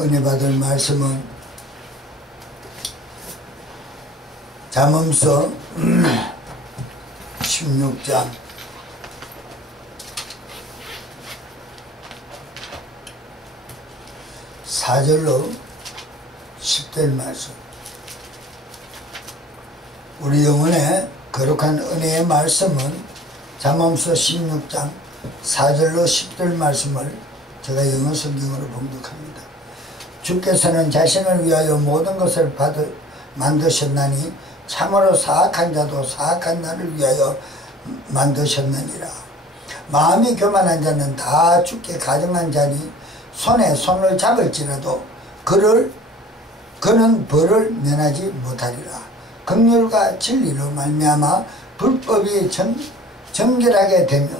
은혜 받을 말씀은 잠언서 16장 4절로 10절 말씀. 우리 영혼의 거룩한 은혜의 말씀은 잠언서 16장 4절로 10절 말씀을 제가 영어 성경으로 봉독합니다. 주께서는 자신을 위하여 모든 것을 만드셨나니 참으로 사악한 자도 사악한 나를 위하여 만드셨느니라. 마음이 교만한 자는 다 주께 가증한 자니 손에 손을 잡을지라도 그는 벌을 면하지 못하리라. 긍휼과 진리로 말미암아 불법이 정결하게 되며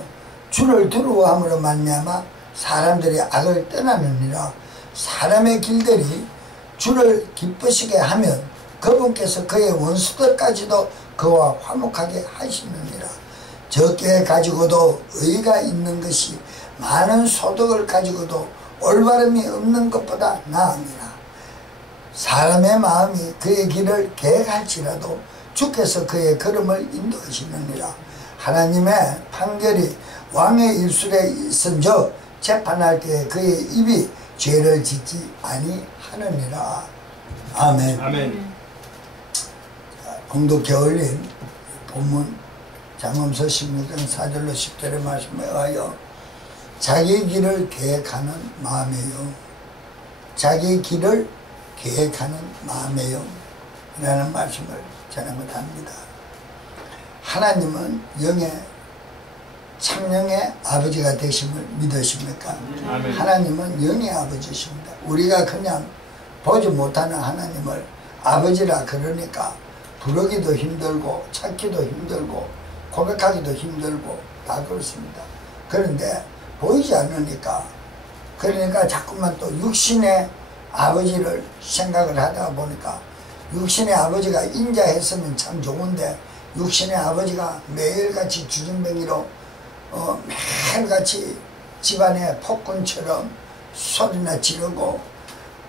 주를 두려워함으로 말미암아 사람들이 악을 떠나느니라. 사람의 길들이 주를 기쁘시게 하면 그분께서 그의 원수들까지도 그와 화목하게 하시느니라. 적게 가지고도 의가 있는 것이 많은 소득을 가지고도 올바름이 없는 것보다 나으니라. 사람의 마음이 그의 길을 계획할지라도 주께서 그의 걸음을 인도하시느니라. 하나님의 판결이 왕의 입술에 있은즉 재판할 때에 그의 입이 죄를 짓지 아니하느니라. 아멘. 아멘. 봉독 게을린 본문 잠언서 16장 4절로 10절의 말씀에 의하여 자기 길을 계획하는 마음이요, 자기 길을 계획하는 마음이요 라는 말씀을 전합니다. 하나님은 영의 창령의 아버지가 되심을 믿으십니까? 아멘. 하나님은 영의 아버지십니다. 우리가 그냥 보지 못하는 하나님을 아버지라 그러니까 부르기도 힘들고 찾기도 힘들고 고백하기도 힘들고 다 그렇습니다. 그런데 보이지 않으니까, 그러니까 자꾸만 또 육신의 아버지를 생각을 하다 보니까 육신의 아버지가 인자했으면 참 좋은데 육신의 아버지가 매일같이 주전뱅이로 매일같이 집안에 폭군처럼 소리나 지르고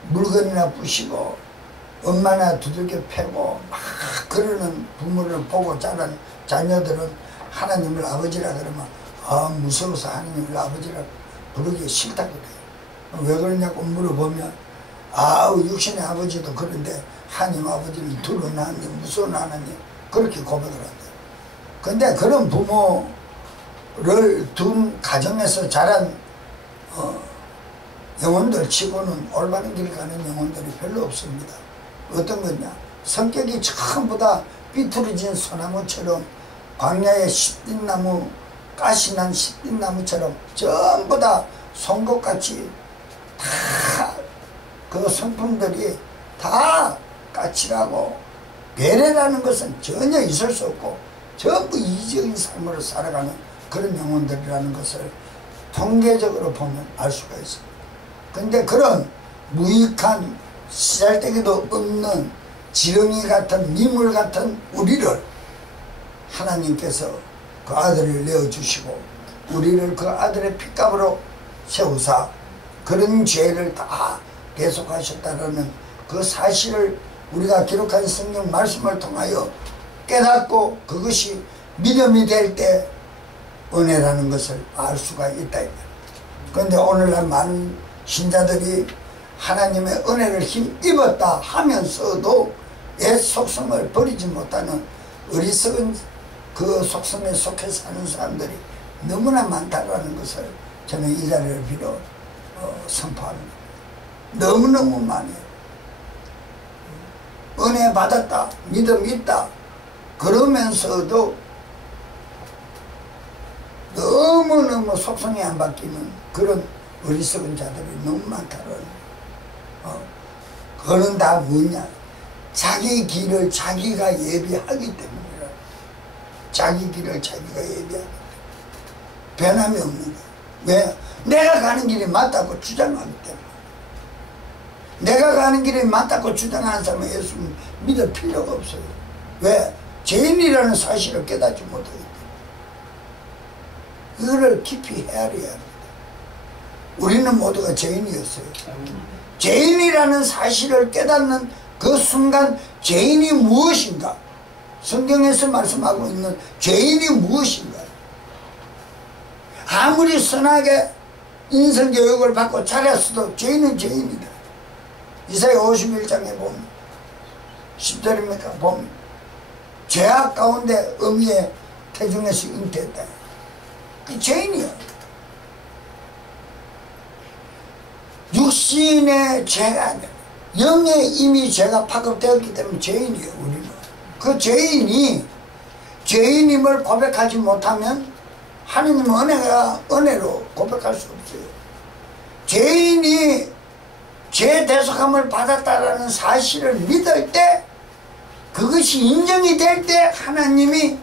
물건이나 부시고 엄마나 두들겨 패고 막 그러는 부모를 보고 자란 자녀들은 하나님을 아버지라 그러면 무서워서 하나님을 아버지라 부르기 싫다고 그래요. 왜 그러냐고 물어보면 육신의 아버지도 그런데 하나님 아버지는 두려운 하나님, 무서운 하나님 그렇게 고백을 한대요. 근데 그런 부모를 둔 가정에서 자란 영혼들 치고는 올바른 길 가는 영혼들이 별로 없습니다. 어떤 거냐, 성격이 전부 다 삐뚤어진 소나무처럼 광야의 시띠나무, 가시난 시띠나무처럼 전부 다 송곳같이 다 그 성품들이 다 까칠하고 배려라는 것은 전혀 있을 수 없고 전부 이기적인 삶으로 살아가는 그런 영혼들이라는 것을 통계적으로 보면 알 수가 있습니다. 근데 그런 무익한 쓰잘데기도 없는 지렁이 같은 미물 같은 우리를 하나님께서 그 아들을 내어주시고 우리를 그 아들의 핏값으로 세우사 그런 죄를 다 계속하셨다라는 그 사실을 우리가 기록한 성경 말씀을 통하여 깨닫고 그것이 믿음이 될 때 은혜라는 것을 알 수가 있다. 그런데 오늘날 많은 신자들이 하나님의 은혜를 힘입었다 하면서도 옛 속성을 버리지 못하는 어리석은 그 속성에 속해 사는 사람들이 너무나 많다는 것을 저는 이 자리를 빌어 선포합니다. 너무너무 많아요. 은혜 받았다, 믿음 있다 그러면서도 너무너무 속성이 안 바뀌는 그런 어리석은 자들이 너무 많다는 그거는 다 뭐냐, 자기 길을 자기가 예비하기 때문이라. 자기 길을 자기가 예비하기 때문에 변함이 없는 거예요. 왜? 내가 가는 길이 맞다고 주장하기 때문에. 내가 가는 길이 맞다고 주장하는 사람은 예수 믿을 필요가 없어요. 왜? 죄인이라는 사실을 깨닫지 못하기 때문에. 이거를 깊이 헤아려야 합니다. 우리는 모두가 죄인이었어요. 죄인이라는 사실을 깨닫는 그 순간 죄인이 무엇인가? 성경에서 말씀하고 있는 죄인이 무엇인가? 아무리 선하게 인성교육을 받고 자랐어도 죄인은 죄인이다. 이사야 51장에 보면 10절입니까? 보면 죄악 가운데 어미의 태중에서 잉태했다. 그 죄인이야. 육신의 죄가 아니라 영에 이미 죄가 파급되었기 때문에 죄인이에요. 우리는 그 죄인이 죄인임을 고백하지 못하면 하느님은 은혜로 고백할 수 없어요. 죄인이 죄 대속함을 받았다라는 사실을 믿을 때, 그것이 인정이 될 때 하나님이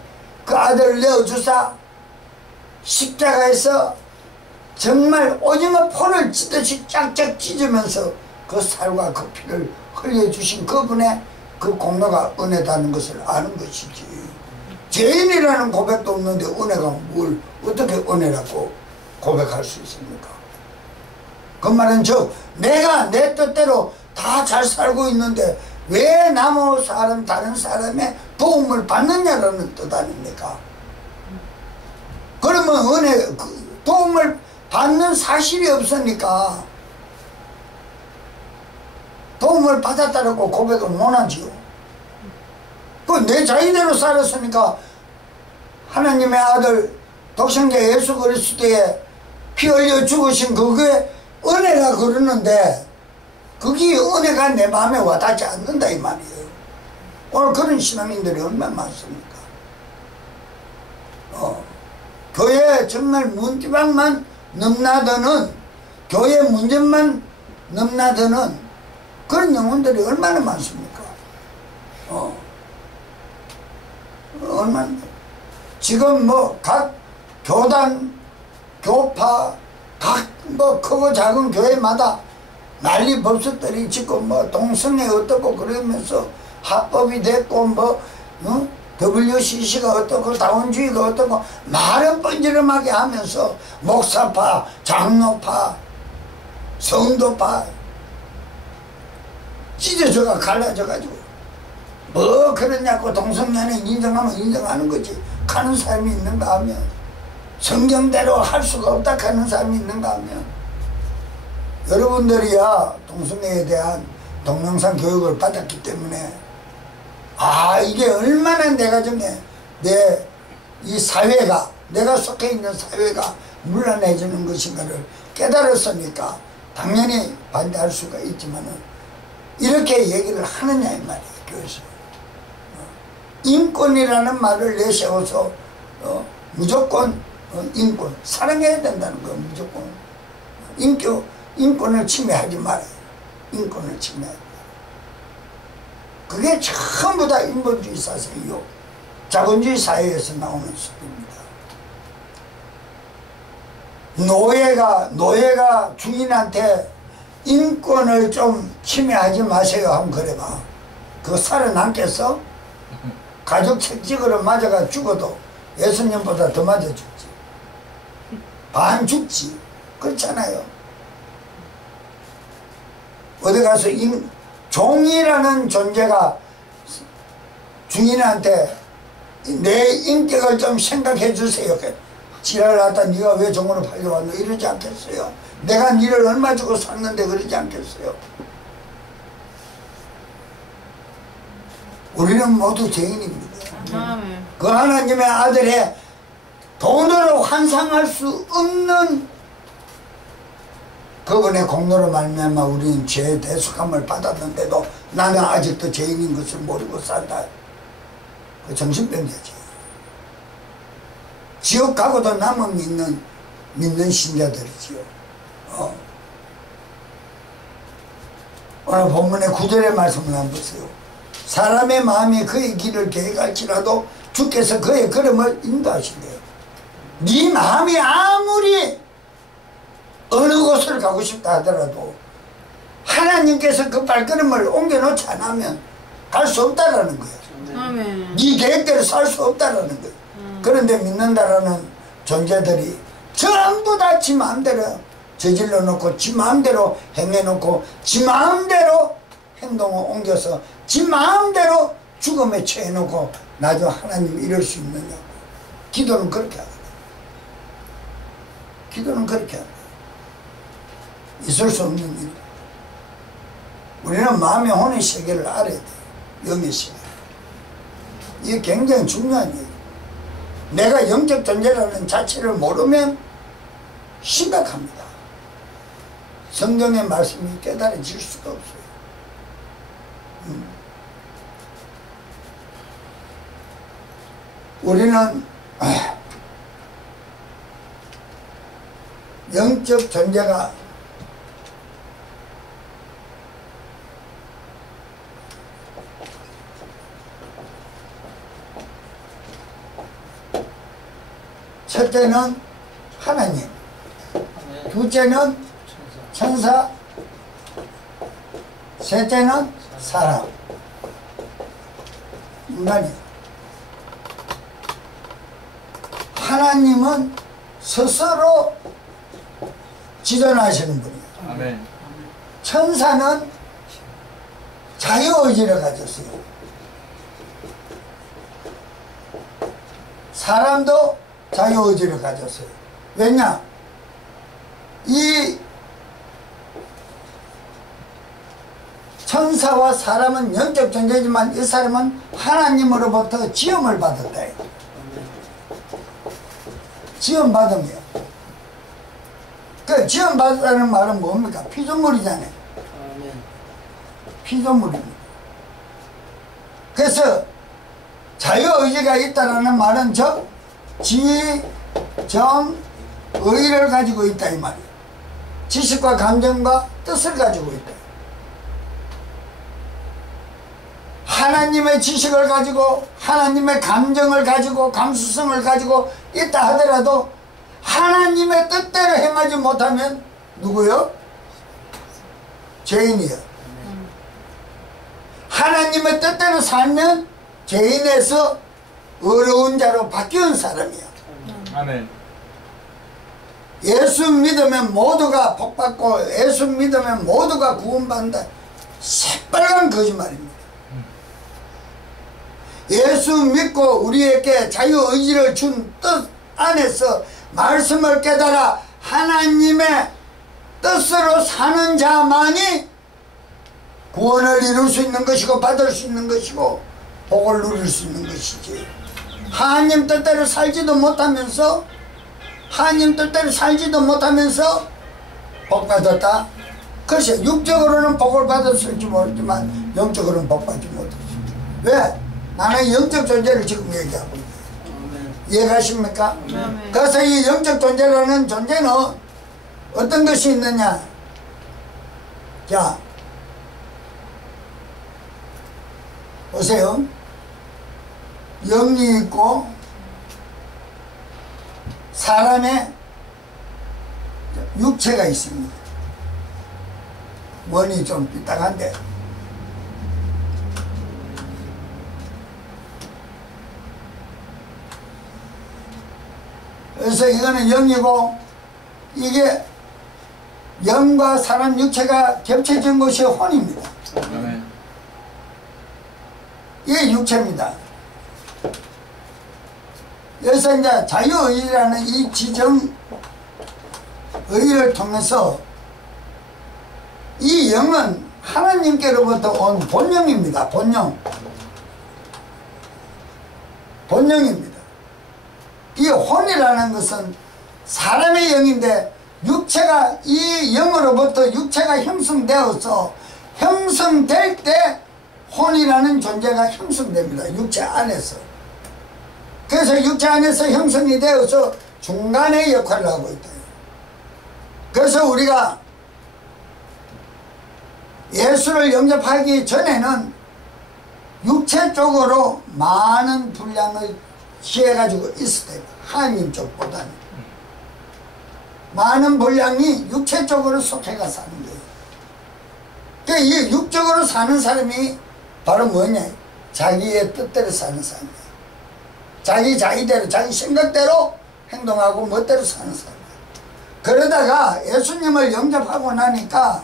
그 아들을 내어주사 십자가에서 정말 오징어 포를 찢듯이 쫙쫙 찢으면서 그 살과 그 피를 흘려주신 그분의 그 공로가 은혜다는 것을 아는 것이지. 죄인이라는 고백도 없는데 은혜가 뭘 어떻게 은혜라고 고백할 수 있습니까? 그 말은 내가 내 뜻대로 다 잘 살고 있는데 왜 나무 사람 다른 사람의 도움을 받느냐라는 뜻 아닙니까? 그러면 은혜 도움을 받는 사실이 없으니까 도움을 받았다라고 고백을 못하지요. 내 자의대로 살았으니까 하나님의 아들 독생자 예수 그리스도의 피 흘려 죽으신 그게 은혜라 그러는데 그게 은혜가 내 마음에 와닿지 않는다 이 말이에요. 오늘 그런 신앙인들이 얼마나 많습니까? 교회 정말 문지방만 넘나드는, 교회 문전만 넘나드는 그런 영혼들이 얼마나 많습니까? 얼마나. 지금 각 교단, 교파, 각 크고 작은 교회마다 난리 법석들이 짓고 동성애 어떻고 그러면서 합법이 됐고 WCC가 어떻고 다원주의가 어떻고 말은 뻔지름하게 하면서 목사파, 장로파, 성도파 찢어져가 갈라져가지고 그러냐고 동성연애 인정하면 인정하는 거지. 가는 사람이 있는가 하면 성경대로 할 수가 없다 하는 사람이 있는가 하면 여러분들이야 동성애에 대한 동영상 교육을 받았기 때문에 이게 얼마나 내 가정에 이 사회가 내가 속해 있는 사회가 문란해지는 것인가를 깨달았으니까 당연히 반대할 수가 있지만은 이렇게 얘기를 하느냐 이 말이에요. 교회에서 인권이라는 말을 내세워서 무조건 인권 사랑해야 된다는 거 무조건 인권을 침해하지 말아요. 인권을 침해하지 말아요. 그게 전부 다 인본주의 사상이요 자본주의 사회에서 나오는 소리입니다. 노예가 주인한테 인권을 좀 침해하지 마세요 하면 그래봐. 그거 살아남겠어? 가족 책찍으로 맞아가 죽어도 예수님보다 더 맞아 죽지. 반 죽지. 그렇잖아요. 어디 가서 종이라는 존재가 주인한테 내 인격을 좀 생각해 주세요. 지랄하다 네가 왜 종으로 팔려왔노 이러지 않겠어요? 내가 니를 얼마 주고 샀는데 그러지 않겠어요? 우리는 모두 죄인입니다. 그 하나님의 아들의 돈으로 환상할 수 없는 그분의 공로로 말미암아 우리는 죄 대속함을 받았는데도 나는 아직도 죄인인 것을 모르고 산다. 그 정신병자지. 지옥 가고도 남은 믿는 신자들이지요. 오늘 본문의 9절의 말씀을 한번 보세요. 사람의 마음이 그의 길을 계획할지라도 주께서 그의 걸음을 인도하신대요. 네 마음이 아무리 어느 곳을 가고 싶다 하더라도 하나님께서 그 발걸음을 옮겨놓지 않으면 갈 수 없다라는 거예요. 아멘. 네 계획대로 살 수 없다라는 거예요. 그런데 믿는다라는 존재들이 전부 다 지 마음대로 저질러 놓고 지 마음대로 행해 놓고 지 마음대로 행동을 옮겨서 지 마음대로 죽음에 처해 놓고 나도 하나님 이럴 수 있느냐고. 기도는 그렇게 하거든. 기도는 그렇게 합니다. 있을 수 없는 일. 우리는 마음의 혼의 세계를 알아야 돼. 영의 세계. 이게 굉장히 중요한 얘기예요. 내가 영적 존재라는 자체를 모르면 심각합니다. 성경의 말씀이 깨달아질 수가 없어요. 우리는 영적 존재가 첫째는 하나님, 둘째는 천사, 셋째는 사람, 인간이에요. 하나님은 스스로 지존하시는 분이에요. 아멘. 천사는 자유의지를 가졌어요. 사람도 자유의지를 가졌어요. 왜냐? 이 천사와 사람은 영적 존재지만 이 사람은 하나님으로부터 지음을 받았다. 지음받음이요. 그 지음받았다는 말은 뭡니까? 피조물이잖아요. 피조물입니다. 그래서 자유의지가 있다는 말은 지, 정, 의를 가지고 있다 이 말이에요. 지식과 감정과 뜻을 가지고 있다. 하나님의 지식을 가지고 하나님의 감정을 가지고 감수성을 가지고 있다 하더라도 하나님의 뜻대로 행하지 못하면 누구요? 죄인이요. 하나님의 뜻대로 살면 죄인에서 어려운 자로 바뀌는 사람이야. 아멘. 예수 믿으면 모두가 복받고 예수 믿으면 모두가 구원받는다. 새빨간 거짓말입니다. 예수 믿고 우리에게 자유의지를 준 뜻 안에서 말씀을 깨달아 하나님의 뜻으로 사는 자만이 구원을 이룰 수 있는 것이고 받을 수 있는 것이고 복을 누릴 수 있는 것이지. 하나님 뜻대로 살지도 못하면서 하나님 뜻대로 살지도 못하면서 복 받았다. 글쎄 육적으로는 복을 받았을지 모르지만 영적으로는 복 받지 못했어. 왜? 나는 영적 존재를 지금 얘기하고 있어요. 이해가십니까? 그래서 이 영적 존재라는 존재는 어떤 것이 있느냐. 자 보세요. 영이 있고 사람의 육체가 있습니다. 원이 좀 삐딱한데 그래서 이거는 영이고 이게 영과 사람 육체가 겹쳐진 것이 혼입니다. 이게 육체입니다. 그래서 이제 자유의지라는 이 지정의를 통해서 이 영은 하나님께로부터 온 본영입니다. 본영입니다. 이 혼이라는 것은 사람의 영인데 육체가 이 영으로부터 육체가 형성되어서 형성될 때 혼이라는 존재가 형성됩니다. 육체 안에서. 그래서 육체 안에서 형성이 되어서 중간의 역할을 하고 있다. 그래서 우리가 예수를 영접하기 전에는 육체 쪽으로 많은 분량을 취해가지고 있을 때다. 하나님 쪽보다는 많은 분량이 육체 쪽으로 속해가 사는 거예요. 그러니까 이 육적으로 사는 사람이 바로 뭐냐? 자기의 뜻대로 사는 사람이에요. 자기대로 자기 생각대로 행동하고 멋대로 사는 사람이에요. 그러다가 예수님을 영접하고 나니까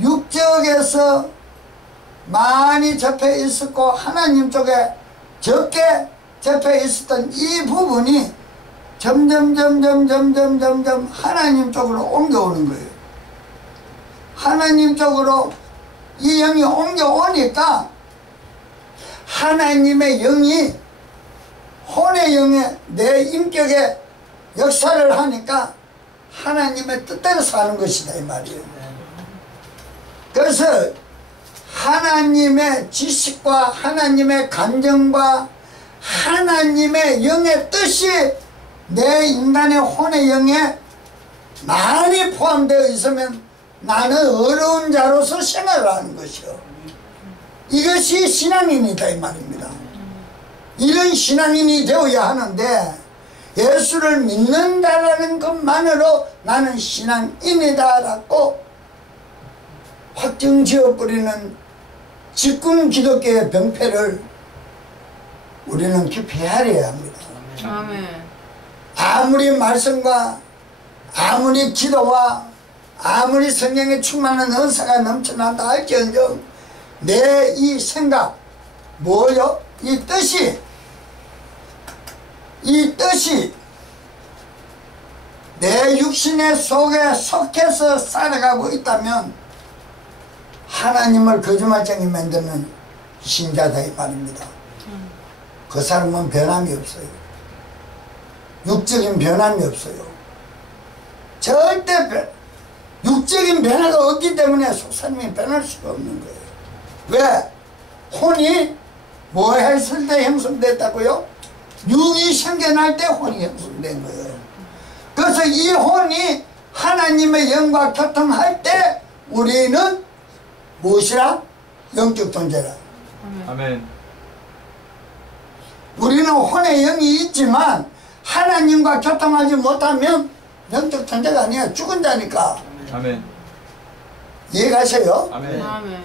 육적에서 많이 접해 있었고 하나님 쪽에 적게 접해 있었던 이 부분이 점점 하나님 쪽으로 옮겨오는 거예요. 하나님 쪽으로 이 영이 옮겨오니까 하나님의 영이 혼의 영에 내 인격에 역사를 하니까 하나님의 뜻대로 사는 것이다 이 말이에요. 그래서 하나님의 지식과 하나님의 감정과 하나님의 영의 뜻이 내 인간의 혼의 영에 많이 포함되어 있으면 나는 어려운 자로서 생활을 하는 것이요. 이것이 신앙인이다 이 말입니다. 이런 신앙인이 되어야 하는데 예수를 믿는다라는 것만으로 나는 신앙인이다 라고 확정 지어버리는 직군 기독교의 병폐를 우리는 깊이 헤아려야 합니다. 아멘. 아무리 말씀과 아무리 기도와 아무리 성령에 충만한 은사가 넘쳐난다 할지언정 내 이 생각 뭐요? 이 뜻이 내 육신의 속에 속해서 살아가고 있다면 하나님을 거짓말쟁이 만드는 신자다 이 말입니다. 그 사람은 변함이 없어요. 육적인 변함이 없어요. 절대 육적인 변화가 없기 때문에 속사람이 변할 수가 없는 거예요. 왜? 혼이 뭐 했을 때 형성됐다고요? 육이 생겨날 때 혼이 형성된 거예요. 그래서 이 혼이 하나님의 영과 교통할 때 우리는 무엇이라? 영적 존재라. 아멘. 우리는 혼의 영이 있지만 하나님과 교통하지 못하면 영적 존재가 아니야. 죽은 자니까. 아멘. 이해가세요? 아멘. 아멘.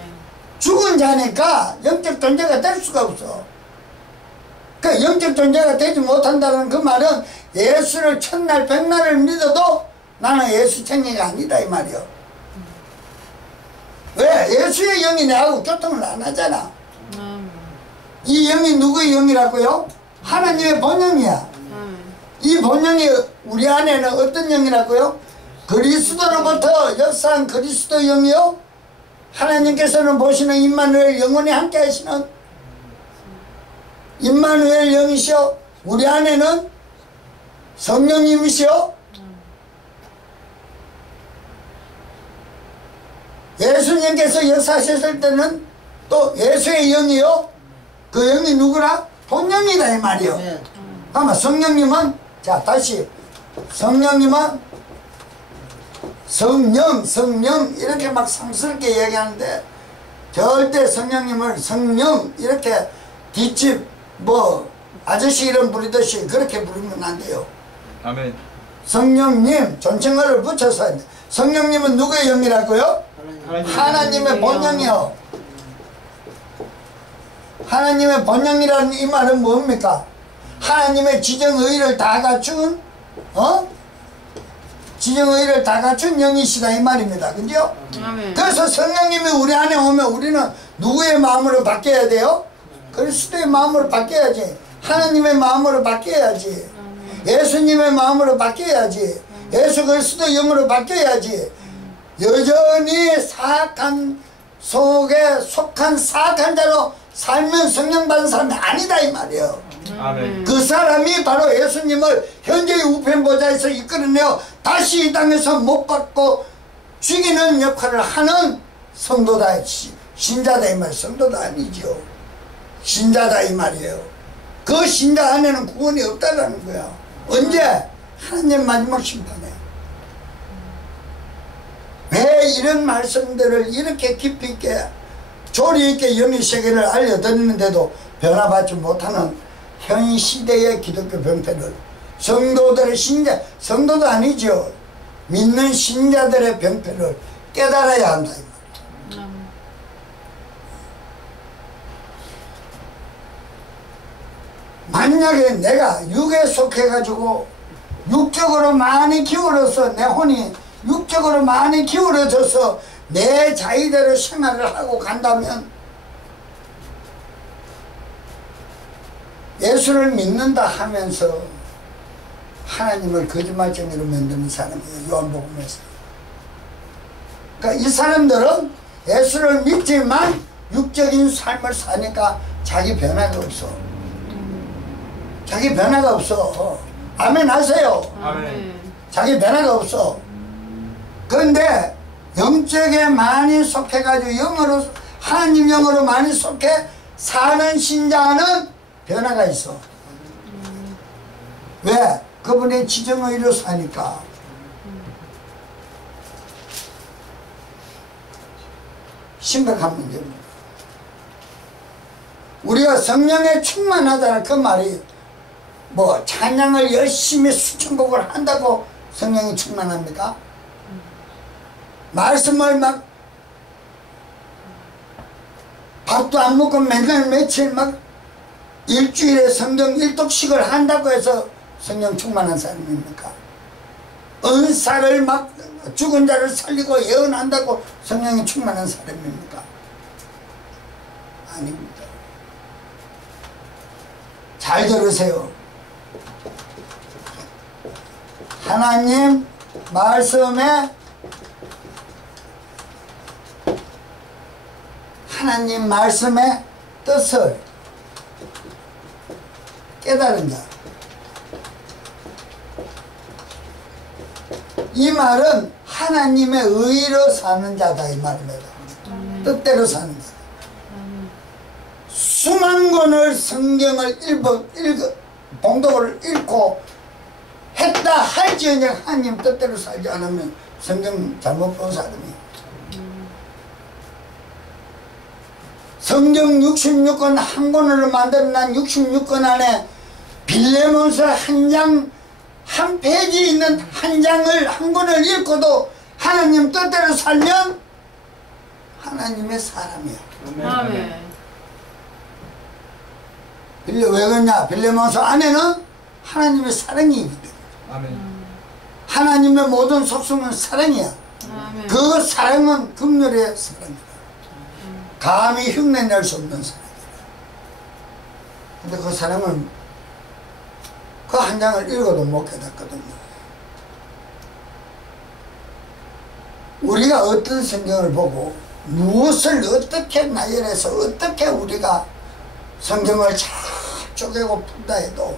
죽은 자니까 영적 존재가 될 수가 없어. 그 영적 존재가 되지 못한다는 그 말은 예수를 천날 백날을 믿어도 나는 예수 챙기가 아니다 이 말이요. 왜? 예수의 영이 내하고 교통을 안 하잖아. 이 영이 누구의 영이라고요? 하나님의 본영이야. 이 본영이 우리 안에는 어떤 영이라고요? 그리스도로부터 역사한 그리스도 영이요. 하나님께서는 보시는 임마누엘 영원히 함께 하시는 임마누엘 영이시오. 우리 안에는 성령님이시오. 예수님께서 역사하셨을 때는 또 예수의 영이요. 그 영이 누구라? 본영이다 이 말이요. 아마 성령님은 자 다시 성령님은 성령 이렇게 막 상스럽게 얘기하는데 절대 성령님을 성령 이렇게 뒷집 뭐 아저씨 이름 부르듯이 그렇게 부르면 안 돼요. 아멘. 성령님 존칭어를 붙여서 성령님은 누구의 영이라고요? 하나님의 본영이요. 하나님의 본영이라는 이 말은 뭡니까? 하나님의 지정의를 다 갖춘 지정의를 다 갖춘 영이시다 이 말입니다. 그죠? 그래서 성령님이 우리 안에 오면 우리는 누구의 마음으로 바뀌어야 돼요? 그리스도의 마음으로 바뀌어야지. 하나님의 마음으로 바뀌어야지. 예수님의 마음으로 바뀌어야지. 예수 그리스도 영으로 바뀌어야지. 여전히 사악한 속에 속한 사악한 자로 살면 성령 받은 사람이 아니다 이 말이에요. 아멘. 그 사람이 바로 예수님을 현재의 우편보좌에서 이끌어내어 다시 이 땅에서 못 받고 죽이는 역할을 하는 성도다. 신자다 이 말. 성도도 아니죠. 신자다 이 말이에요. 그 신자 안에는 구원이 없다라는 거야. 언제? 하나님 마지막 심판에. 왜 이런 말씀들을 이렇게 깊이 있게 조리 있게 영의 세계를 알려드리는데도 변화받지 못하는 현 시대의 기독교 병폐를 성도들의 신자, 성도도 아니죠. 믿는 신자들의 병폐를 깨달아야 한다. 만약에 내가 육에 속해가지고 육적으로 많이 기울어서 내 혼이 육적으로 많이 기울어져서 내 자의대로 생활을 하고 간다면 예수를 믿는다 하면서 하나님을 거짓말쟁이로 만드는 사람이에요. 요한복음에서. 그러니까 이 사람들은 예수를 믿지만 육적인 삶을 사니까 자기 변화가 없어. 자기 변화가 없어. 아멘 하세요. 아멘. 자기 변화가 없어. 그런데 영적에 많이 속해가지고 영으로 하나님 영으로 많이 속해 사는 신자는 변화가 있어. 왜? 그분의 지정의로 사니까. 심각한 문제입니다. 우리가 성령에 충만하다는 그 말이 뭐 찬양을 열심히 수천곡을 한다고 성령이 충만합니까? 말씀을 막 밥도 안 먹고 맨날 며칠 막 일주일에 성경 일독씩을 한다고 해서 성령 충만한 사람입니까? 은사를 막 죽은 자를 살리고 예언한다고 성령이 충만한 사람입니까? 아닙니다. 잘 들으세요. 하나님 말씀에 하나님 말씀의 뜻을 깨달은 자. 이 말은 하나님의 의로 사는 자다 이 말입니다. 뜻대로 사는 자. 수만 권을 성경을 봉독을 읽고 했다 할지언정 하나님 뜻대로 살지 않으면 성경 잘못 본 사람이에요. 성경 66권 한 권으로 만들어난 66권 안에 빌레몬서 한 장, 한 페이지 있는 한 장을, 한 권을 읽고도 하나님 뜻대로 살면 하나님의 사람이야. 아멘. 왜 그러냐? 빌레몬서 안에는 하나님의 사랑이 있기 때문에. 아멘. 하나님의 모든 속성은 사랑이야. 아멘. 그 사랑은 긍휼의 사랑이다. 감히 흉내낼 수 없는 사랑이다. 근데 그 사랑은 그 한 장을 읽어도 못 깨닫거든요. 우리가 어떤 성경을 보고 무엇을 어떻게 나열해서 어떻게 우리가 성경을 잘 쪼개고 푼다 해도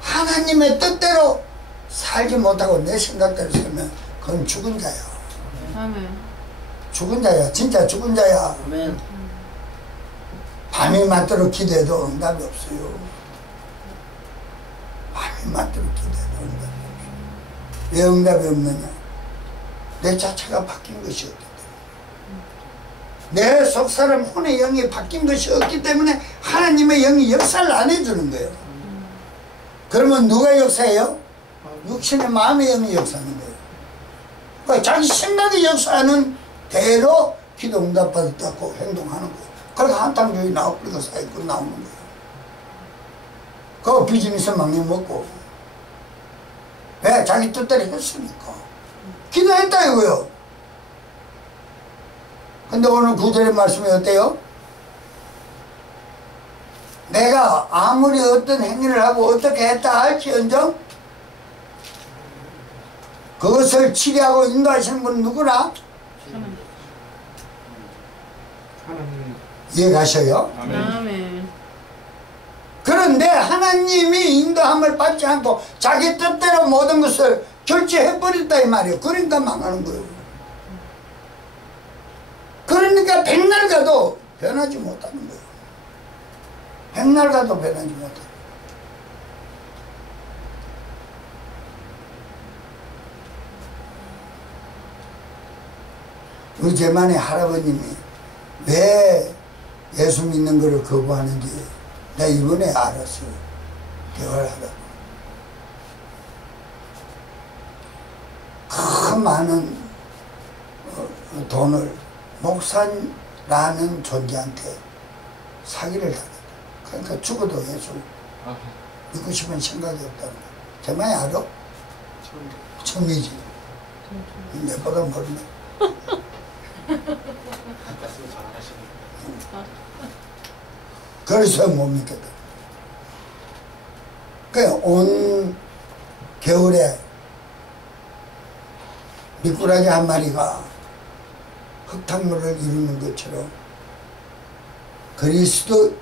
하나님의 뜻대로 살지 못하고 내 생각대로 살면 그건 죽은 자야. 아멘. 죽은 자야. 진짜 죽은 자야. 아멘. 밤이 맞도록 기도해도 응답이 없어요. 밤이 맞도록 기도해도 응답이 없어요. 왜 응답이 없느냐? 내 자체가 바뀐 것이 없기 때문에. 내 속사람 혼의 영이 바뀐 것이 없기 때문에 하나님의 영이 역사를 안 해주는 거예요. 그러면 누가 역사해요? 육신의 마음의 영이 역사하는 거예요. 그러니까 자기 생각이 역사하는 대로 기도 응답받았다고 행동하는 거예요. 그러니까 한탕주의 나오고 그리고 사이클 나오는 거예요. 그 비즈니스 망해먹고. 왜? 자기 뜻대로 했으니까. 기도했다 이거요. 근데 오늘 구절의 말씀이 어때요? 내가 아무리 어떤 행위를 하고 어떻게 했다 할지언정 그것을 치료하고 인도하시는 분은 누구나? 하나님. 이해가셔요? 아멘. 아멘. 그런데 하나님이 인도함을 받지 않고 자기 뜻대로 모든 것을 결제해버렸다 이 말이에요. 그러니까 망하는 거예요. 그러니까 백날 가도 변하지 못하는 거예요. 백날 가도 변하지 못하는 거예요. 우리 제만의 할아버님이 왜 예수 믿는 것을 거부하는지 내가 이번에 알았어요. 대화를 하다가. 그 많은 돈을 목사라는 존재한테 사기를 당했다. 그러니까 죽어도 예수 아, 믿고 싶은 생각이 없다는 거야. 제만이 알아? 청이지. 내보다 모르네. 말씀 잘하시니까. 그래서 못 믿거든. 온 겨울에 미꾸라지 한 마리가 흙탕물을 이루는 것처럼 그리스도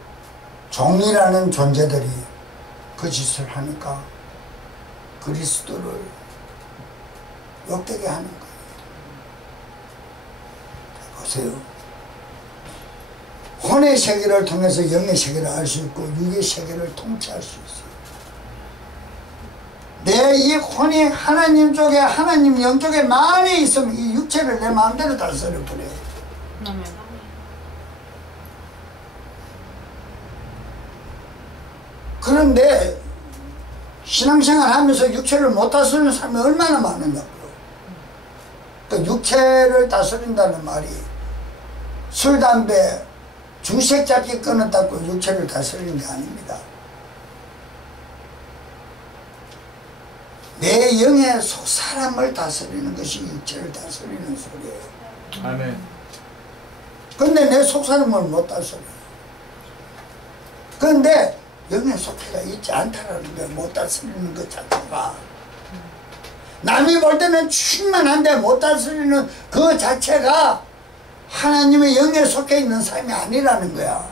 종이라는 존재들이 그 짓을 하니까 그리스도를 욕되게 하는 거예요. 보세요. 혼의 세계를 통해서 영의 세계를 알 수 있고 육의 세계를 통치할 수 있어요. 내 이 혼이 하나님 쪽에 하나님 영 쪽에 많이 있으면 이 육체를 내 마음대로 다스려 버려요. 아멘. 그런데 신앙생활 하면서 육체를 못 다스리는 사람이 얼마나 많으냐고요. 그 육체를 다스린다는 말이 술, 담배, 주색 잡기 끊었다고 육체를 다스리는 게 아닙니다. 내 영의 속 사람을 다스리는 것이 육체를 다스리는 소리예요. 아멘. 근데 내 속 사람을 못 다스려요. 그런데 영의 속해가 있지 않다라는 게 못 다스리는 것 자체가, 남이 볼 때는 충만한데 못 다스리는 그 자체가 하나님의 영에 속해 있는 삶이 아니라는 거야.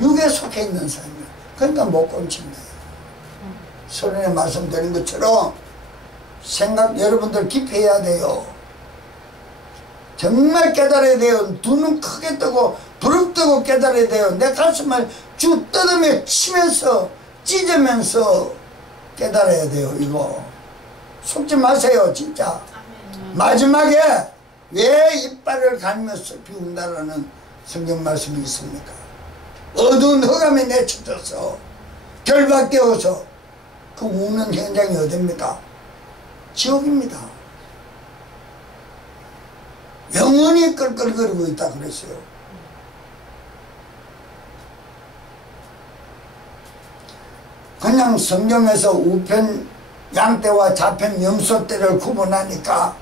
육에 속해 있는 삶이야. 그러니까 못 고친다. 서론에 말씀드린 것처럼 생각 여러분들 깊이 해야 돼요. 정말 깨달아야 돼요. 두 눈 크게 뜨고 부릅뜨고 깨달아야 돼요. 내 가슴을 쭉 뜯으며 치면서 찢으면서 깨달아야 돼요. 이거 속지 마세요. 진짜. 마지막에 왜 이빨을 갈면서 비운다라는 성경 말씀이 있습니까? 어두운 흑암에 내쳐져서 결박되어서 그 우는 현장이 어딥니까? 지옥입니다. 영원히 끌끌거리고 있다 그랬어요. 그냥 성경에서 우편 양떼와 좌편 염소떼를 구분하니까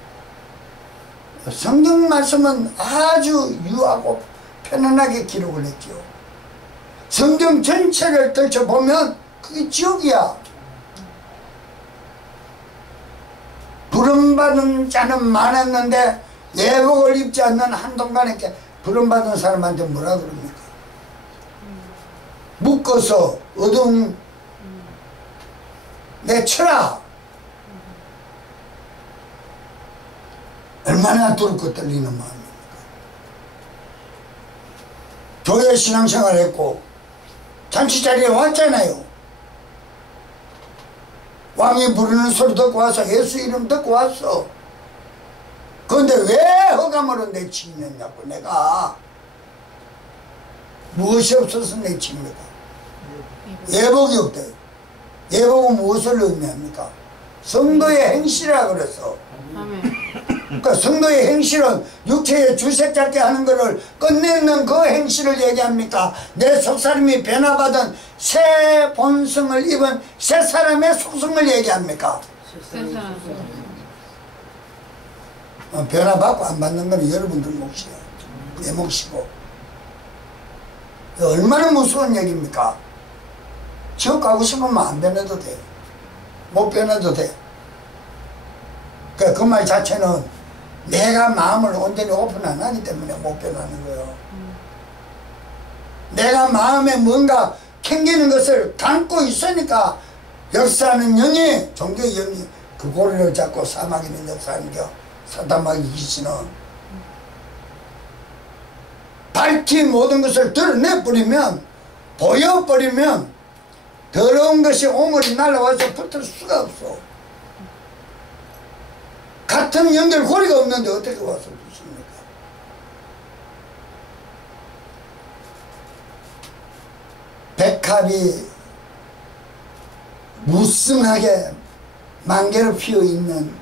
성경 말씀은 아주 유하고 편안하게 기록을 했죠. 성경 전체를 떨쳐보면 그게 지옥이야. 부름받은 자는 많았는데 예복을 입지 않는 한동안에 부름받은 사람한테 뭐라 그럽니까? 묶어서 어둠 내쳐라. 얼마나 두렵고 떨리는 마음입니까? 교회 신앙생활 했고 잔치 자리에 왔잖아요. 왕이 부르는 소리 듣고 와서 예수 이름 듣고 왔어. 그런데 왜 허감으로 내치느냐고. 내가 무엇이 없어서 내칩니까? 예복이 없대요. 예복은 무엇을 의미합니까? 성도의 행실이라 그래서. 그러니까 성도의 행실은 육체의 주색 잡게 하는 것을 끝내는 그 행실을 얘기합니까? 내 속사람이 변화받은 새 본성을 입은 새 사람의 속성을 얘기합니까? 변화받고 안 받는 건 여러분들 몫이야. 내 몫이고. 얼마나 무서운 얘기입니까? 지옥 가고 싶으면 안 변해도 돼. 못 변해도 돼. 그 말 자체는 내가 마음을 온전히 오픈 안 하기 때문에 못 변하는 거예요. 내가 마음에 뭔가 캥기는 것을 담고 있으니까 역사하는 영이, 종교의 영이 그 고리를 잡고 사마귀는 역사하는 겨. 사탄마귀 귀신은 밝힌 모든 것을 드러내버리면, 보여버리면 더러운 것이 오물이 날아와서 붙을 수가 없어. 같은 연결고리가 없는데 어떻게 와서 붙습니까? 백합이 무성하게 만개를 피어있는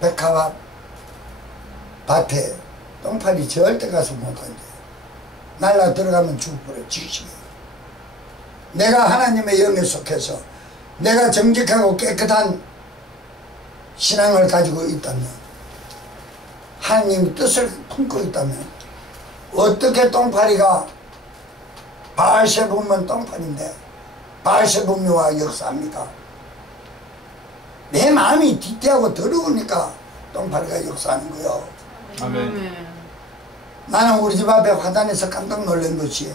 백합 밭에 똥파리 절대 가서 못 앉아요. 날라 들어가면 죽어버려. 지식이에요. 내가 하나님의 영에 속해서 내가 정직하고 깨끗한 신앙을 가지고 있다면, 하나님 뜻을 품고 있다면, 어떻게 똥파리가 바알세붐은 똥파리인데 바알세붐이와 역사합니까? 내 마음이 뒤태하고 더러우니까 똥파리가 역사하는 거요. 아멘. 나는 우리 집 앞에 화단에서 깜짝 놀란 것이,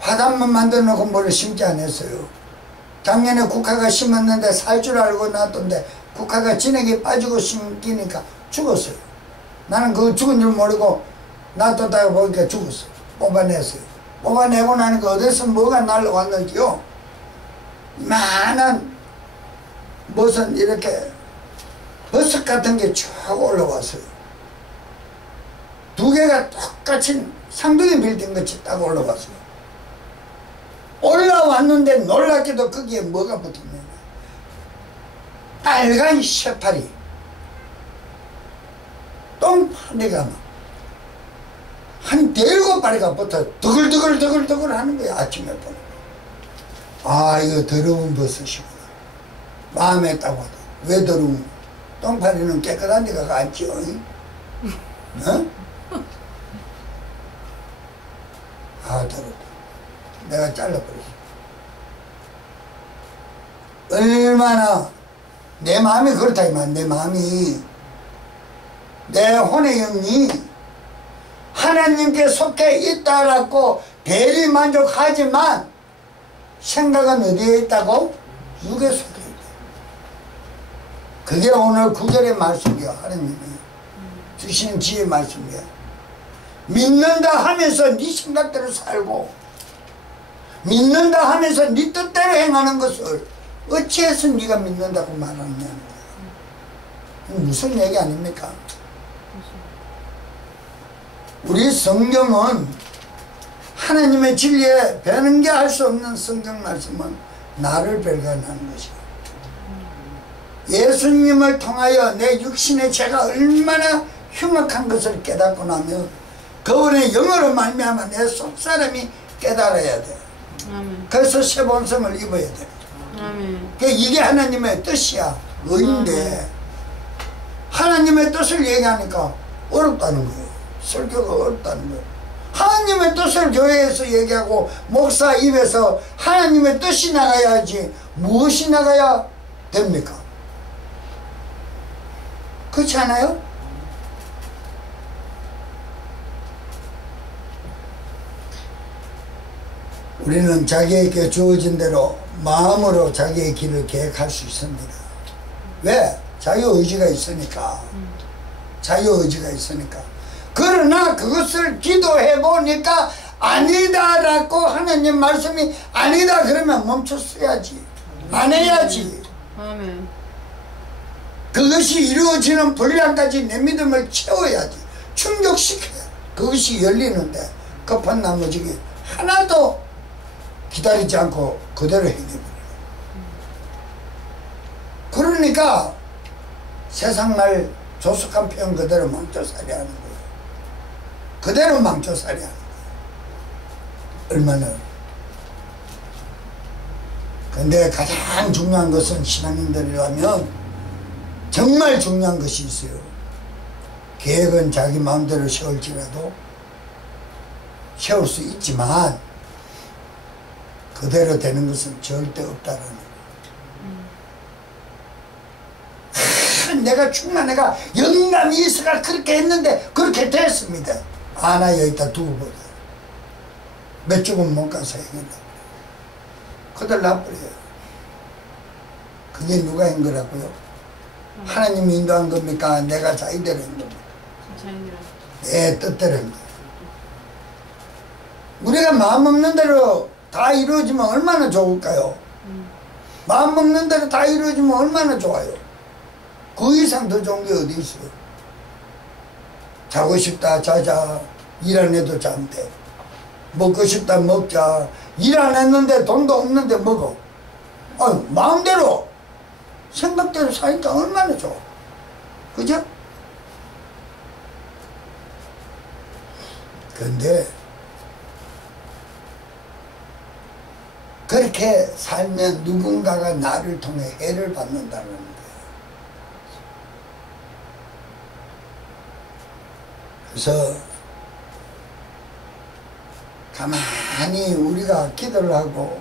화단만 만들어 놓고 뭘 심지 않았어요. 작년에 국화가 심었는데 살 줄 알고 놨던데 국화가 진액이 빠지고 심기니까 죽었어요. 나는 그거 죽은 줄 모르고 놔뒀다가 보니까 죽었어요. 뽑아냈어요. 뽑아내고 나니까 어디서 뭐가 날라왔는지요. 이만한 무슨 이렇게 버섯 같은 게 쭉 올라왔어요. 두 개가 똑같이 상둥이 빌딩 같이 딱 올라왔어요. 올라왔는데 놀랍게도 거기에 뭐가 붙었냐, 빨간 쇠파리, 똥파리가 한 7마리가 붙어 드글드글 하는 거야. 아침에 보면 아, 이거 더러운 버섯이구나. 마음에 딱 와도. 왜 더러운? 똥파리는 깨끗한 데가 갔지요. 어? 아, 더럽다. 내가 잘라버렸어. 얼마나 내 마음이 그렇다 이 말. 내 마음이, 내 혼의 영이 하나님께 속해 있다라고 대리 만족하지만 생각은 어디에 있다고? 육에 속해 있다. 그게 오늘 구절의 말씀이야. 하나님이 주시는 지혜의 말씀이야. 믿는다 하면서 네 생각대로 살고, 믿는다 하면서 네 뜻대로 행하는 것을 어찌해서 네가 믿는다고 말하느냐는 거야. 무슨 얘기 아닙니까? 우리 성경은 하나님의 진리에 변경할 수 없는 성경 말씀은 나를 발견하는 것이야. 예수님을 통하여 내 육신의 죄가 얼마나 흉악한 것을 깨닫고 나면 그분의 영으로 말미암아 내 속사람이 깨달아야 돼. 아멘. 그래서 새 본성을 입어야 돼. 아멘. 이게 하나님의 뜻이야. 의인데 하나님의 뜻을 얘기하니까 어렵다는 거예요. 설교가 어렵다는 거예요. 하나님의 뜻을 교회에서 얘기하고 목사 입에서 하나님의 뜻이 나가야지 무엇이 나가야 됩니까? 그렇지 않아요? 우리는 자기에게 주어진 대로 마음으로 자기의 길을 계획할 수 있습니다. 왜? 자유의지가 있으니까. 자유의지가 있으니까. 그러나 그것을 기도해 보니까 아니다라고 하나님 말씀이 아니다 그러면 멈췄어야지. 안 해야지. 아멘. 그것이 이루어지는 분량까지 내 믿음을 채워야지. 충족시켜야 그것이 열리는데 급한 나머지 하나도 기다리지 않고 그대로 해내버려요. 그러니까 세상말 조숙한 표현 그대로 망조살이 하는 거예요. 그대로 망조살이 하는 거예요. 얼마나. 근데 가장 중요한 것은 신앙인들이라면 정말 중요한 것이 있어요. 계획은 자기 마음대로 세울지라도 세울 수 있지만 그대로 되는 것은 절대 없다는 거예요. 내가 충만해가 영감이 있어가 그렇게 했는데 그렇게 됐습니다. 나 여기다 두고 보자. 몇 주간 못 가서 해결다. 그들 나버려요. 그게 누가 한 거라고요? 하나님이 인도한 겁니까? 내가 자기대로 한 겁니까? 내 뜻대로 한 거예요. 우리가 마음 먹는 대로 다 이루어지면 얼마나 좋을까요? 마음 먹는 대로 다 이루어지면 얼마나 좋아요? 그 이상 더 좋은 게 어디 있어요? 자고 싶다 자자. 일 안 해도 잔대. 먹고 싶다 먹자. 일 안 했는데 돈도 없는데 먹어. 마음대로 생각대로 사니까 얼마나 좋아. 그죠? 근데 그렇게 살면 누군가가 나를 통해 해를 받는다는 거예요. 그래서 가만히 우리가 기도를 하고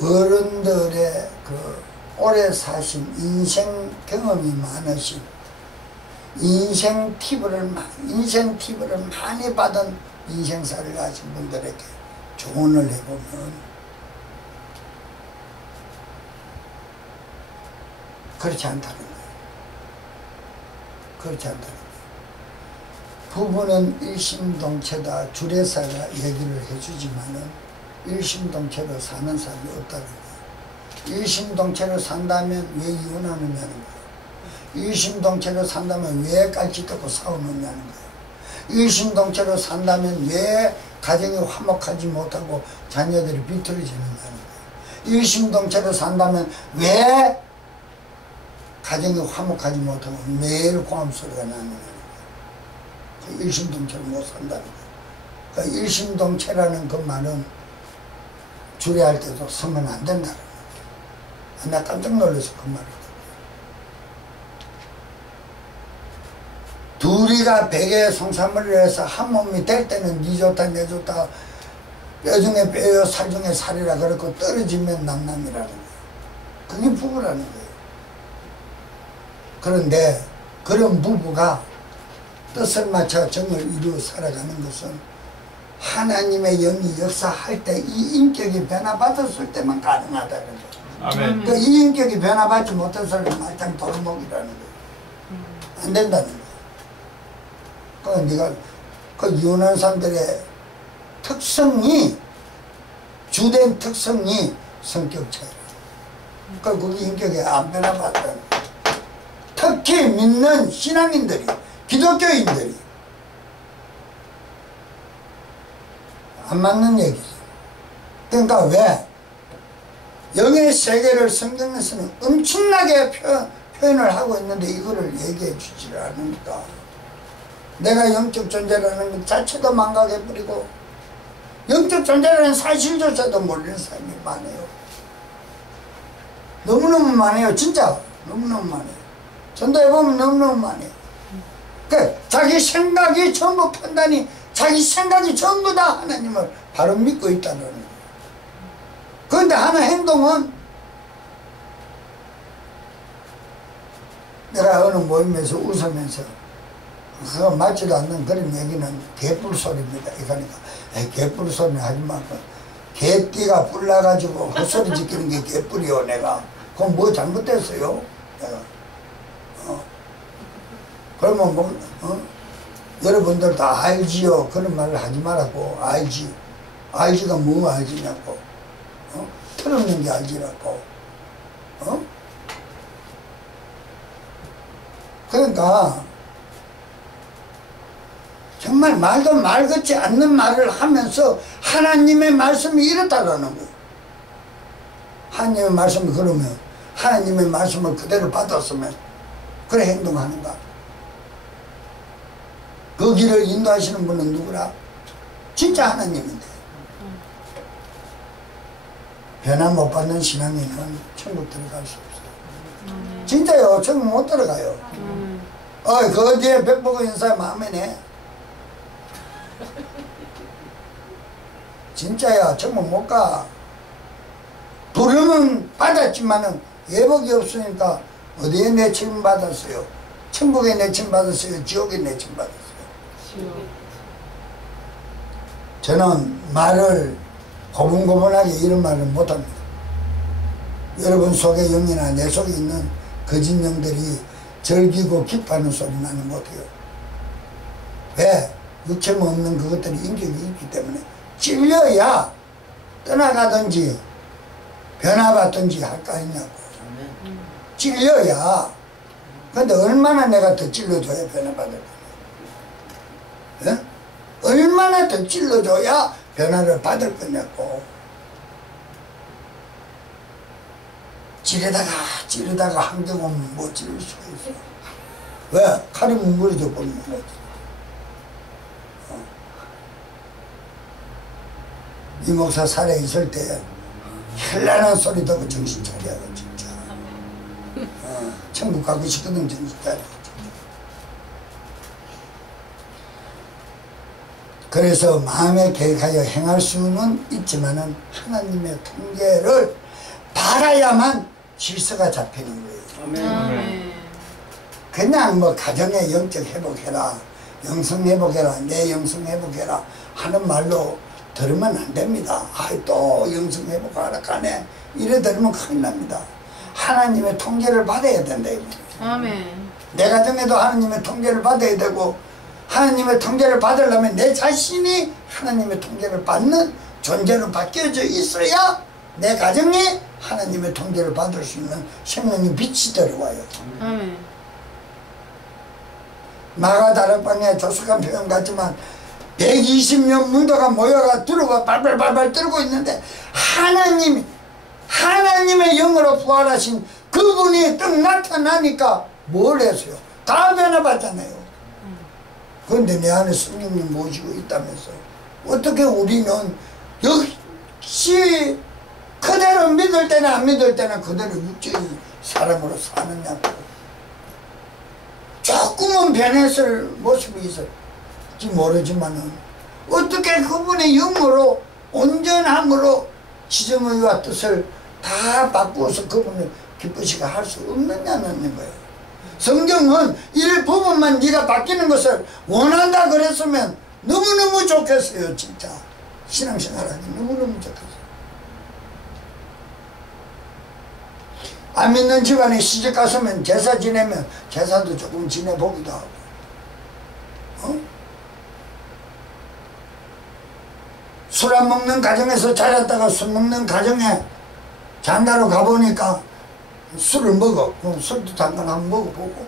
어른들의 그 오래 사신 인생 경험이 많으신 인생 팁을 많이 받은 인생사를 가진 분들에게 조언을 해보면 그렇지 않다는 거예요. 그렇지 않다는 거예요. 부부는 일심동체다. 주례사가 얘기를 해주지만은 일심동체로 사는 사람이 없다는 거예요. 일심동체로 산다면 왜 이혼하느냐는 거예요. 일심동체로 산다면 왜 깔치뜯고 싸우느냐는 거예요. 일심동체로 산다면 왜 가정이 화목하지 못하고 자녀들이 비틀어지느냐는 거예요. 일심동체로 산다면 왜 가정이 화목하지 못하고 매일 고함소리가 나느냐는 거예요. 일심동체로 못 산다는 거예요. 그러니까 일심동체라는 그 말은 주례할 때도 쓰면 안 된다는 거예요. 나 깜짝 놀라서 그 말을 둘이가 베개에 송사물을 해서 한 몸이 될 때는 니 좋다 내 좋다 뼈 중에 뼈요 살 중에 살이라 그렇고 떨어지면 남남이라는 거예요. 그게 부부라는 거예요. 그런데 그런 부부가 뜻을 맞춰 정을 이루어 살아가는 것은 하나님의 영이 역사할 때 이 인격이 변화받았을 때만 가능하다는 거예요. 아멘. 그 이 인격이 변화받지 못해서는 말짱 도루묵이라는 거예요. 안 된다는 거예요. 네가 그 이혼한 사람들의 특성이 주된 특성이 성격 차이라. 그게 인격이 안 변화받다는 거예요. 특히 믿는 신앙인들이 기독교인들이 안 맞는 얘기죠. 그러니까 왜 영의 세계를 성경에서는 엄청나게 표현을 하고 있는데 이거를 얘기해 주지를 않으니까 내가 영적 존재라는 것 자체도 망각해버리고 영적 존재라는 사실조차도 모르는 사람이 많아요. 너무너무 많아요. 진짜 너무너무 많아요. 전도해보면 너무너무 많아요. 그러니까 자기 생각이 전부 판단이 자기 생각이 전부 다 하나님을 바로 믿고 있다는 거예요. 그런데 하는 행동은 내가 어느 모임에서 웃으면서 그거 맞지도 않는 그런 얘기는 개뿔 소리입니다. 그러니까 개뿔 소리는 하지 말고 개띠가 뿔 나가지고 헛소리 지키는 게 개뿔이요. 내가 그건 뭐 잘못됐어요? 내가 그러면 뭐 여러분들 다 알지요. 그런 말을 하지 말라고. 알지. 알지가 뭐 알지냐고. 틀었는 게 알지라고. 그러니까 정말 말도 말 같지 않는 말을 하면서 하나님의 말씀이 이렇다라는 거예요. 하나님의 말씀이 그러면 하나님의 말씀을 그대로 받았으면 그래 행동하는가. 그 길을 인도하시는 분은 누구라? 진짜 하나님인데. 변화 못 받는 신앙인은 천국 들어갈 수 없어요. 진짜요. 천국 못 들어가요. 그 어디에 백보고 인사 마음에 내. 진짜야. 천국 못 가. 부름은 받았지만은 예복이 없으니까 어디에 내침 받았어요? 천국에 내침 받았어요? 지옥에 내침 받았어요? 저는 말을 고분고분하게 이런 말을 못합니다. 여러분 속에 영이나 내 속에 있는 거짓 영들이 즐기고 기뻐하는 소리 나는 못해요. 왜? 육체가 없는 그것들이 인격이 있기 때문에 찔려야 떠나가든지 변화받든지 할 거 아니냐고. 찔려야. 근데 얼마나 내가 더 찔러줘야 변화받을 거냐. 예? 얼마나 더 찔러줘야 변화를 받을 거냐고. 찌르다가 한경 오면 못 찌를 수가 있어. 왜? 칼이 뭉그러져 버리는 거지. 이 목사 살아있을 때 현란한 소리 듣고 정신 차려야 돼, 진짜. 천국 가고 싶거든, 정신 차려. 그래서 마음에 계획하여 행할 수는 있지만은 하나님의 통제를 받아야만 질서가 잡히는 거예요. 아멘. 그냥 뭐 가정의 영적 회복해라, 영성 회복해라, 내 영성 회복해라 하는 말로 들으면 안 됩니다. 아이 또 영성 회복하라 가네 이래 들으면 큰일 납니다. 하나님의 통제를 받아야 된다 이 말이에요. 아멘. 내 가정에도 하나님의 통제를 받아야 되고, 하나님의 통제를 받으려면 내 자신이 하나님의 통제를 받는 존재로 바뀌어져 있어야 내 가정에 하나님의 통제를 받을 수 있는 생명의 빛이 들어와요. 아멘. 마가 다락방에 조숙한 표현 같지만 120명 문도가 모여가 들어와 발발발발 떨고 있는데 하나님의 영으로 부활하신 그분이 딱 나타나니까 뭘 했어요? 다 변화받잖아요. 그런데 내 안에 성령님 모시고 있다면서 어떻게 우리는 역시 그대로 믿을 때나 안 믿을 때나 그대로 육적인 사람으로 사느냐고. 조금은 변했을 모습이 있을지 모르지만은 어떻게 그분의 영으로 온전함으로 지정의와 뜻을 다 바꾸어서 그분을 기쁘시게 할 수 없느냐는 거예요. 성경은 일부분만 네가 바뀌는 것을 원한다 그랬으면 너무너무 좋겠어요. 진짜 신앙생활하기 너무너무 좋겠어요. 안 믿는 집안에 시집 갔으면 제사 지내면 제사도 조금 지내보기도 하고, 술 안 먹는 가정에서 자랐다가 술 먹는 가정에 장가로 가보니까 술을 먹어. 그럼 술도 잠깐 한번 먹어보고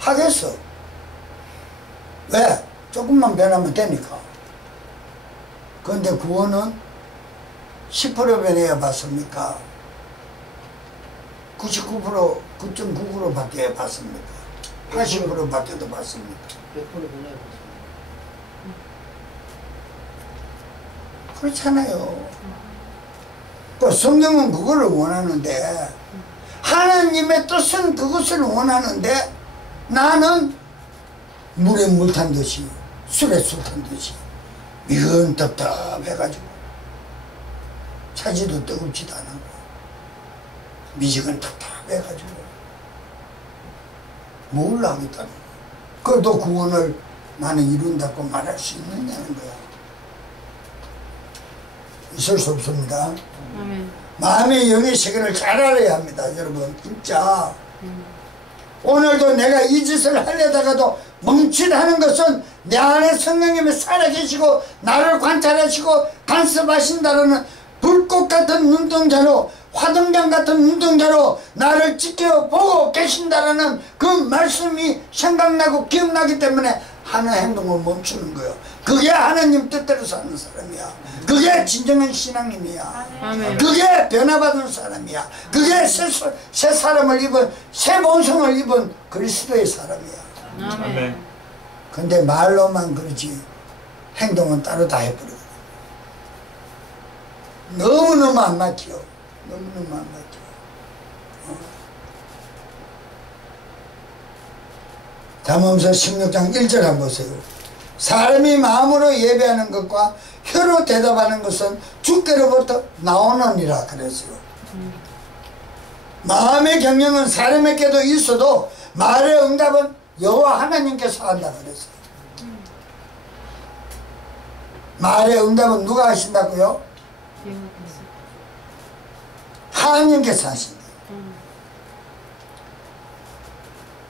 하겠어. 왜? 조금만 변하면 되니까. 그런데 구원은 10% 변해야 받습니까? 99%, 9.99% 밖에 받습니까? 80% 밖에도 받습니까? 100% 변화해 보세요. 그렇잖아요. 그 성경은 그거를 원하는데, 하나님의 뜻은 그것을 원하는데, 나는 물에 물 탄 듯이, 술에 술 탄 듯이, 미건 답답해가지고, 차지도 뜨겁지도 않고, 미지근 답답해가지고, 뭘 하겠다는 거야. 그래도 구원을 나는 이룬다고 말할 수 있느냐는 거야. 있을 수 없습니다. 아멘. 마음의 영의 세계를 잘 알아야 합니다. 여러분 진짜 오늘도 내가 이 짓을 하려다가도 멈칫하는 것은 내 안에 성령님이 살아계시고 나를 관찰하시고 간섭하신다는 불꽃 같은 눈동자로, 화등장 같은 눈동자로 나를 지켜보고 계신다라는 그 말씀이 생각나고 기억나기 때문에 하는 행동을 멈추는 거예요. 그게 하나님 뜻대로 사는 사람이야. 그게 진정한 신앙인이야. 아멘. 그게 변화받은 사람이야. 그게 새 사람을 입은, 새 본성을 입은 그리스도의 사람이야. 아멘. 근데 말로만 그러지 행동은 따로 다 해버리고 너무너무 안 맞죠. 너무너무 안 맞죠. 잠언서 16장 1절 한번 보세요. 사람이 마음으로 예배하는 것과 혀로 대답하는 것은 주께로부터 나오느니라 그랬어요. 마음의 경영은 사람에게도 있어도 말의 응답은 여호와 하나님께서 한다 그랬어요. 말의 응답은 누가 하신다고요? 하나님께서 하신다.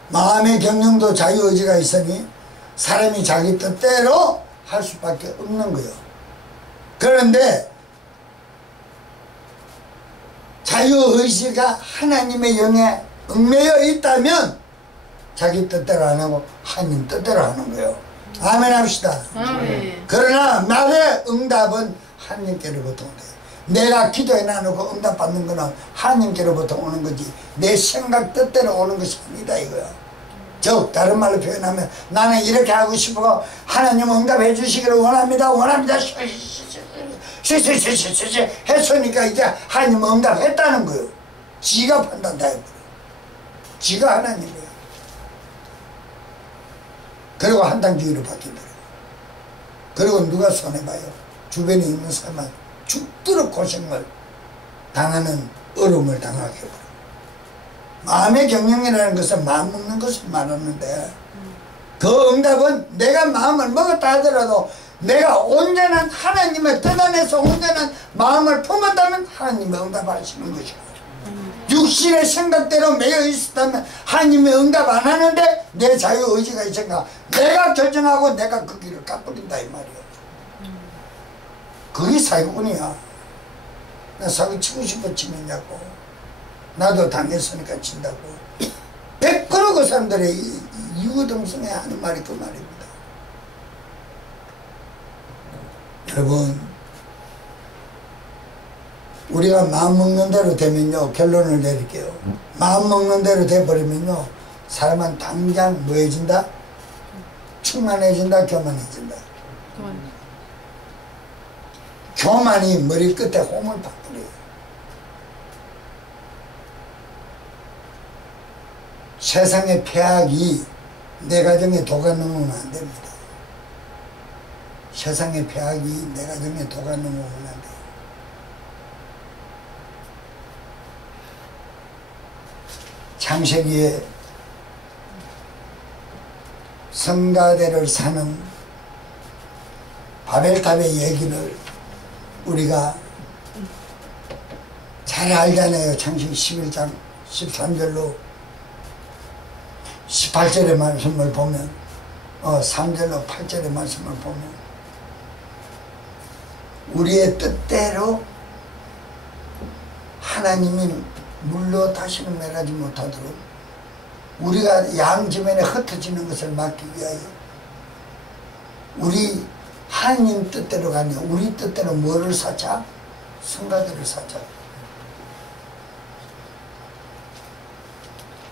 마음의 경영도 자유의지가 있으니 사람이 자기 뜻대로 할 수밖에 없는 거예요. 그런데 자유의지가 하나님의 영에 얽매여 있다면 자기 뜻대로 안 하고 하나님 뜻대로 하는 거예요. 아멘 합시다. 아멘. 그러나 말의 응답은 하나님께로부터 온대요. 내가 기도해 놔놓고 응답받는 거는 하나님께로부터 오는 거지 내 생각 뜻대로 오는 것이 아니다 이거야. 즉 다른 말로 표현하면 나는 이렇게 하고 싶고 하나님 응답해 주시기를 원합니다. 했으니까 이제 하나님 응답했다는 거예요. 지가 판단 다 해버려. 지가 하나님이야. 그리고 한당주의로 바뀌어버려. 그리고 누가 손해봐요? 주변에 있는 사람은 죽도록 고생을 당하는 어려움을 당하게 해버려. 마음의 경영이라는 것은 마음 먹는 것을 말하는데 그 응답은 내가 마음을 먹었다 하더라도 내가 온전한 하나님의 뜻 안에서 온전한 마음을 품었다면 하나님의 응답하시는 것이고 육신의 생각대로 매여 있었다면 하나님의 응답 안 하는데 내 자유의지가 있으니까 내가 결정하고 내가 그 길을 가버린다 이 말이야. 그게 사기꾼이야. 나 사기 치고 싶어 치느냐고. 나도 당했으니까 친다고. 100% 그 사람들의 이구동성에 하는 말이 그 말입니다. 여러분, 우리가 마음 먹는 대로 되면요, 결론을 내릴게요. 마음 먹는 대로 돼버리면요, 사람은 당장 뭐해진다? 충만해진다, 교만해진다. 교만이 머리 끝에 홈을 박버려요. 세상의 폐악이 내 가정에 도가 넘으면 안 됩니다. 세상의 폐악이 내 가정에 도가 넘으면 안 돼요. 창세기에 성가대를 사는 바벨탑의 얘기를 우리가 잘 알잖아요. 창세기 11장 13절로 18절의 말씀을 보면 3절로 8절의 말씀을 보면 우리의 뜻대로 하나님이 물로 다시는 멸하지 못하도록 우리가 양지면에 흩어지는 것을 막기 위하여 우리 하나님 뜻대로 가니 우리 뜻대로 뭐를 쌓자? 성가대를 쌓자.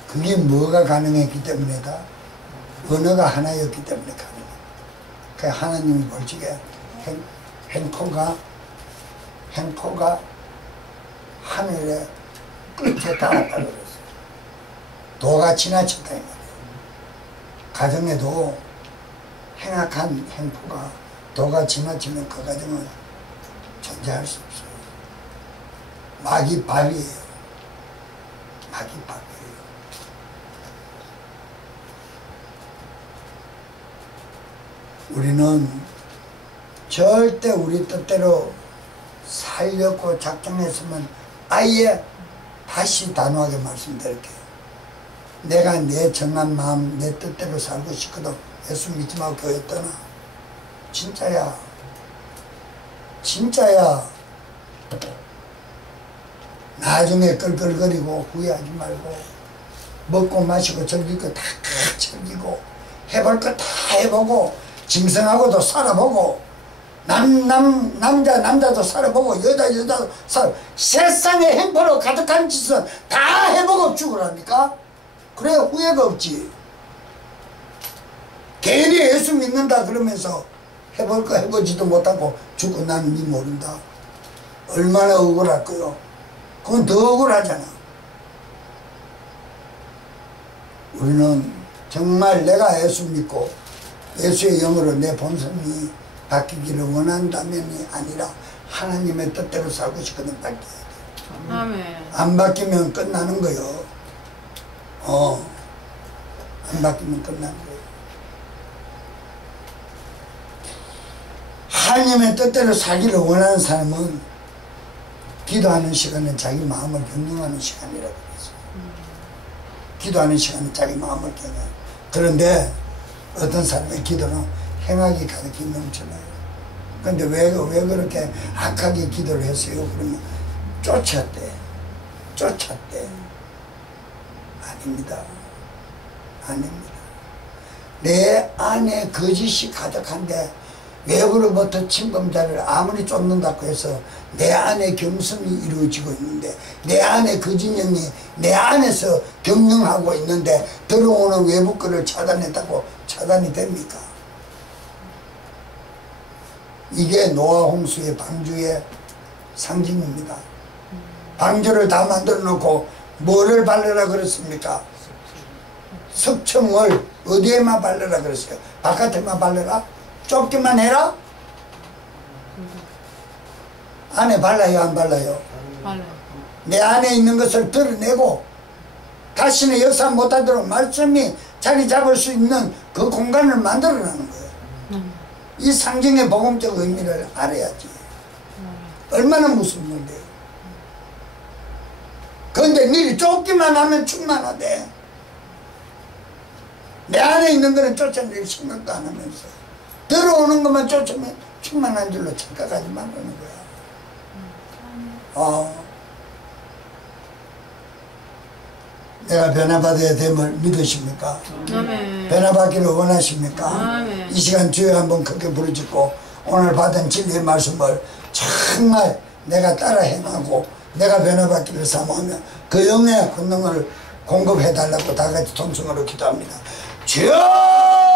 그게 뭐가 가능했기 때문이다? 언어가 하나였기 때문에 가능해. 그 하나님이 벌칙에 행포가 하늘에 끝에 닿았다 그랬어요. 도가 지나쳤다 이 말이에요. 가정에도 행악한 행포가 도가 지나치면 그 가정은 존재할 수 없어요. 막이 밥이에요. 막이 밥이에요. 우리는 절대 우리 뜻대로 살려고 작정했으면 아예 다시 단호하게 말씀드릴게요. 내가 내 정한 마음 내 뜻대로 살고 싶거든 예수 믿지 말고 교회 떠나. 진짜야. 진짜야. 나중에 끌끌거리고 후회하지 말고 먹고 마시고 즐길 거 다 즐기고 해볼 거 다 해보고 짐승하고도 살아보고 남자도 살아보고 여자도 살아보고 세상의 행포로 가득한 짓은 다 해보고 죽으라니까. 그래야 후회가 없지. 괜히 예수 믿는다 그러면서 해볼 거 해보지도 못하고 죽고 나는 니 모른다. 얼마나 억울할 거요. 그건 더 억울하잖아. 우리는 정말 내가 예수 믿고 예수의 영으로 내 본성이 바뀌기를 원한다면이 아니라 하나님의 뜻대로 살고 싶거든 바뀌어야 돼. 아멘. 안 바뀌면 끝나는 거요. 안 바뀌면 끝나는 거예요. 하나님의 뜻대로 살기를 원하는 사람은 기도하는 시간은 자기 마음을 경영하는 시간이라고 그랬어요. 기도하는 시간은 자기 마음을 경영. 그런데 어떤 사람의 기도는 행악이 가득히 넘쳐나요. 그런데 왜 그렇게 악하게 기도를 했어요? 그러면 쫓았대. 아닙니다. 아닙니다. 내 안에 거짓이 가득한데 외부로부터 침범자를 아무리 쫓는다고 해서 내 안에 겸손이 이루어지고 있는데 내 안에 거짓령이 내 안에서 경영하고 있는데 들어오는 외부 거를 차단했다고 차단이 됩니까? 이게 노아 홍수의 방주의 상징입니다. 방주를 다 만들어 놓고 뭐를 바르라 그랬습니까? 석청을 어디에만 바르라 그랬어요? 바깥에만 바르라? 좁기만 해라? 안에 발라요, 안 발라요? 발라요. 내 안에 있는 것을 드러내고 다시는 역사 못하도록 말씀이 자리 잡을 수 있는 그 공간을 만들어내는 거예요. 이 상징의 복음적 의미를 알아야지. 얼마나 무슨 건데. 그런데 미리 쫓기만 하면 충만하대. 내 안에 있는 거는 쫓아낼 생각도 안 하면서 들어오는 것만 쫓으면 충만한 줄로 착각하지 말라는 거야. 내가 변화받아야 됨을 믿으십니까? 아멘. 변화받기를 원하십니까? 아멘. 이 시간 주여 한번 크게 부르짖고 오늘 받은 진리의 말씀을 정말 내가 따라 행하고 내가 변화받기를 사모하며 그 영의 권능을 공급해달라고 다 같이 통성으로 기도합니다. 주여!